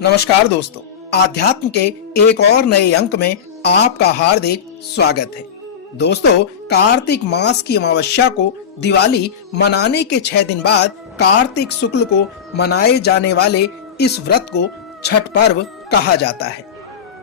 नमस्कार दोस्तों, आध्यात्म के एक और नए अंक में आपका हार्दिक स्वागत है। दोस्तों, कार्तिक मास की अमावस्या को दिवाली मनाने के 6 दिन बाद कार्तिक शुक्ल को मनाए जाने वाले इस व्रत को छठ पर्व कहा जाता है।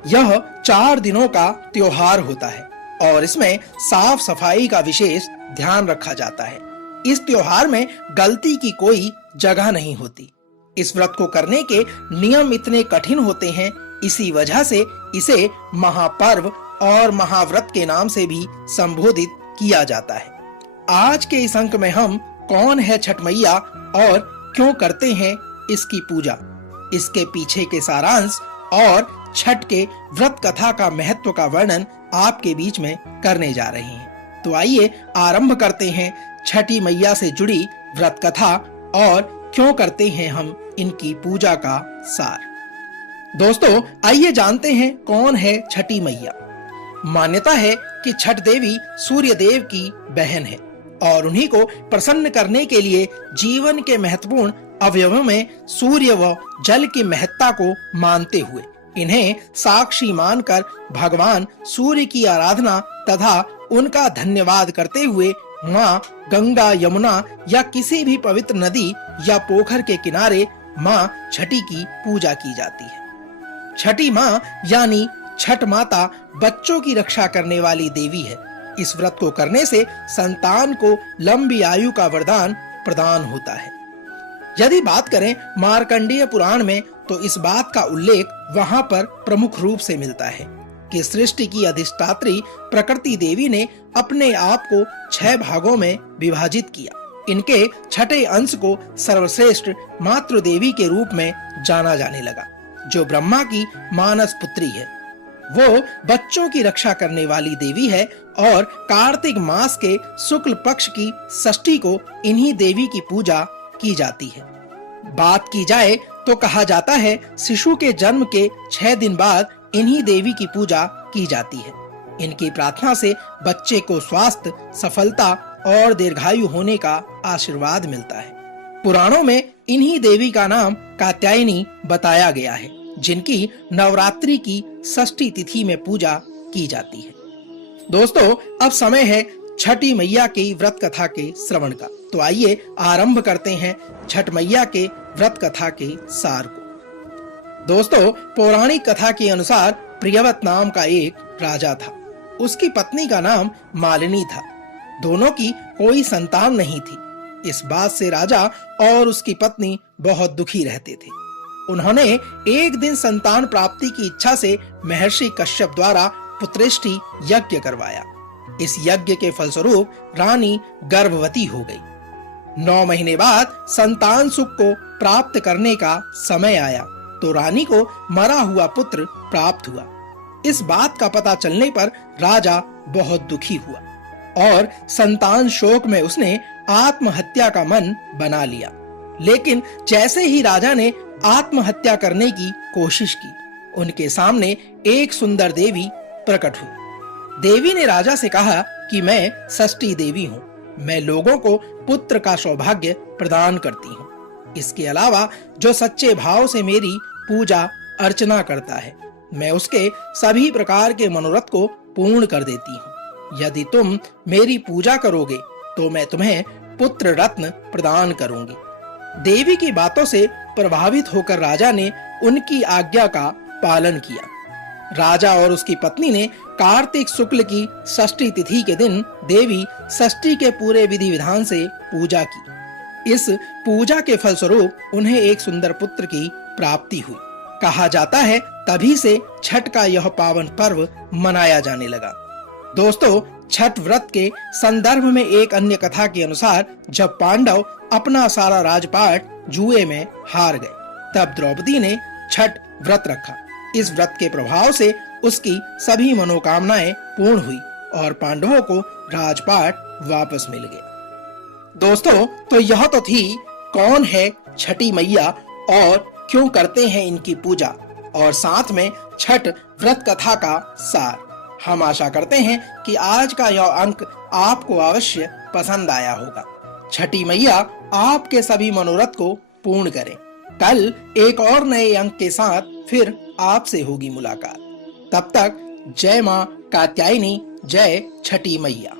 यह 4 दिनों का त्योहार होता है और इसमें साफ सफाई का विशेष ध्यान रखा जाता है। इस त्योहार में गलती की कोई जगह नहीं होती। इस व्रत को करने के नियम इतने कठिन होते हैं, इसी वजह से इसे महापर्व और महाव्रत के नाम से भी संबोधित किया जाता है। आज के इस अंक में हम कौन है छठ मैया और क्यों करते हैं इसकी पूजा, इसके पीछे के सारांश और छठ के व्रत कथा का महत्व का वर्णन आपके बीच में करने जा रहे हैं। तो आइए आरंभ करते हैं छठी मैया से जुड़ी व्रत कथा और क्यों करते हैं हम इनकी पूजा का सार। दोस्तों, आइए जानते हैं कौन है छठी मैया। मान्यता है कि छठ देवी सूर्य देव की बहन है और उन्हीं को प्रसन्न करने के लिए जीवन के महत्वपूर्ण अवयवों में सूर्य व जल की महत्ता को मानते हुए इन्हें साक्षी मानकर भगवान सूर्य की आराधना तथा उनका धन्यवाद करते हुए माँ गंगा, यमुना या किसी भी पवित्र नदी या पोखर के किनारे माँ छठी की पूजा की जाती है। छठी माँ यानी छठ माता बच्चों की रक्षा करने वाली देवी है। इस व्रत को करने से संतान को लंबी आयु का वरदान प्रदान होता है। यदि बात करें मार्कंडेय पुराण में तो इस बात का उल्लेख वहां पर प्रमुख रूप से मिलता है कि सृष्टि की अधिष्ठात्री प्रकृति देवी ने अपने आप को 6 भागों में विभाजित किया। इनके छठे अंश को सर्वश्रेष्ठ मातृ देवी के रूप में जाना जाने लगा, जो ब्रह्मा की मानस पुत्री है। वो बच्चों की रक्षा करने वाली देवी है और कार्तिक मास के शुक्ल पक्ष की षष्ठी को इन्हीं देवी की पूजा की जाती है। बात की जाए तो कहा जाता है शिशु के जन्म के 6 दिन बाद इन्हीं देवी की पूजा की जाती है। इनकी प्रार्थना से बच्चे को स्वास्थ्य, सफलता और दीर्घायु होने का आशीर्वाद मिलता है। पुराणों में इन्हीं देवी का नाम कात्यायनी बताया गया है, जिनकी नवरात्रि की षष्ठी तिथि में पूजा की जाती है। दोस्तों, अब समय है छठी मैया की व्रत कथा के श्रवण का। तो आइए आरंभ करते हैं छठ मैया के व्रत कथा के सार को। दोस्तों, पौराणिक कथा के अनुसार प्रियव्रत नाम का एक राजा था। उसकी पत्नी का नाम मालिनी था। दोनों की कोई संतान नहीं थी। इस बात से राजा और उसकी पत्नी बहुत दुखी रहते थे। उन्होंने एक दिन संतान प्राप्ति की इच्छा से महर्षि कश्यप द्वारा पुत्रेष्टि यज्ञ करवाया। इस यज्ञ के फलस्वरूप रानी गर्भवती हो गई। 9 महीने बाद संतान सुख को प्राप्त करने का समय आया तो रानी को मरा हुआ पुत्र प्राप्त हुआ। इस बात का पता चलने पर राजा बहुत दुखी हुआ और संतान शोक में उसने आत्महत्या का मन बना लिया। लेकिन जैसे ही राजा ने आत्महत्या करने की कोशिश की, उनके सामने एक सुंदर देवी प्रकट हुई। देवी ने राजा से कहा कि मैं षष्ठी देवी हूँ। मैं लोगों को पुत्र का सौभाग्य प्रदान करती हूँ। इसके अलावा जो सच्चे भाव से मेरी पूजा अर्चना करता है, मैं उसके सभी प्रकार के मनोरथ को पूर्ण कर देती हूँ। यदि तुम मेरी पूजा करोगे तो मैं तुम्हें पुत्र रत्न प्रदान करूंगी। देवी की बातों से प्रभावित होकर राजा ने उनकी आज्ञा का पालन किया। राजा और उसकी पत्नी ने कार्तिक शुक्ल की षष्ठी तिथि के दिन देवी षष्ठी के पूरे विधि विधान से पूजा की। इस पूजा के फलस्वरूप उन्हें एक सुंदर पुत्र की प्राप्ति हुई। कहा जाता है तभी से छठ का यह पावन पर्व मनाया जाने लगा। दोस्तों, छठ व्रत के संदर्भ में एक अन्य कथा के अनुसार जब पांडव अपना सारा राजपाट जुए में हार गए, तब द्रौपदी ने छठ व्रत रखा। इस व्रत के प्रभाव से उसकी सभी मनोकामनाएं पूर्ण हुई और पांडवों को राजपाट वापस मिल गया। दोस्तों, तो यह तो थी कौन है छठी मैया और क्यों करते हैं इनकी पूजा, और साथ में छठ व्रत कथा का सार। हम आशा करते हैं कि आज का यह अंक आपको अवश्य पसंद आया होगा। छठी मैया आपके सभी मनोरथ को पूर्ण करें। कल एक और नए अंक के साथ फिर आपसे होगी मुलाकात। तब तक जय मां कात्यायनी, जय छठी मैया।